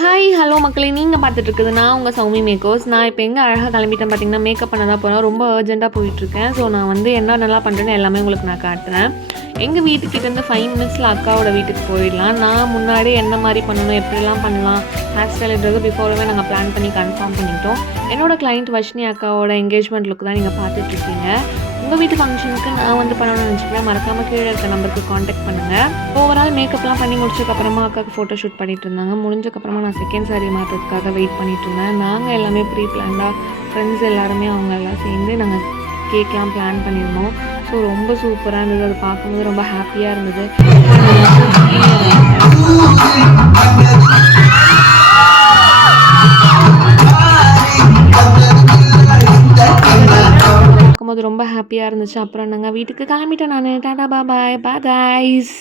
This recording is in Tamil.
ஹாய் ஹலோ மக்களே, நீங்கள் பார்த்துட்டு இருக்குது நான் உங்கள் சௌமி மேக்கர்ஸ். நான் இப்போ எங்கே அழகாக கிளம்பிட்டேன் பார்த்தீங்கன்னா, மேக்கப் பண்ண தான் போகிறேன். ரொம்ப அர்ஜென்ட்டாக போயிட்டுருக்கேன். ஸோ நான் வந்து என்ன நல்லா பண்ணுறேன்னு எல்லாமே உங்களுக்கு நான் காட்டுறேன். எங்கள் வீட்டுக்கிட்டேருந்து 5 மினிட்ஸில் அக்காவோட வீட்டுக்கு போயிடலாம். நான் முன்னாடி என்ன மாதிரி பண்ணணும், எப்படிலாம் பண்ணலாம், ஹேர் ஸ்டைல்ன்றது பிஃபோரவே நாங்கள் பிளான் பண்ணி கன்ஃபார்ம் பண்ணிட்டோம். என்னோடய கிளைண்ட் வர்ஷினி அக்காவோட என்கேஜ்மெண்ட் லுக் தான் நீங்கள் பார்த்துட்ருக்கீங்க. உங்கள் வீட்டு ஃபங்க்ஷனுக்கு நான் வந்து பண்ணணும்னு நினச்சிக்கிறேன். மறக்காமல் கீழே இருக்க நம்பருக்கு காண்டாக்ட் பண்ணுங்கள். ஓவரால் மேக்கப்லாம் பண்ணி முடிச்சதுக்கப்புறமா அக்காவுக்கு ஃபோட்டோ ஷூட் பண்ணிட்டு இருந்தாங்க. முடிஞ்சக்கப்புறமா நான் செகண்ட் சாரி மாற்றுறதுக்காக வெயிட் பண்ணிட்டு இருந்தேன். நாங்கள் எல்லாமே ப்ரீ பிளான்டாக ஃப்ரெண்ட்ஸ் எல்லாருமே அவங்க எல்லாம் சேர்ந்து நாங்கள் கேக்லாம் பிளான் பண்ணியிருந்தோம். ஸோ ரொம்ப சூப்பராக இருந்தது. அது பார்க்கும்போது ரொம்ப ஹாப்பியாக இருந்தது. பார்க்கும்போது ரொம்ப ஹாப்பியாக இருந்துச்சு. அப்புறம் நாங்கள் வீட்டுக்கு கிளம்பிட்டேன். நான் டாடா பாய் பாய் கைஸ்.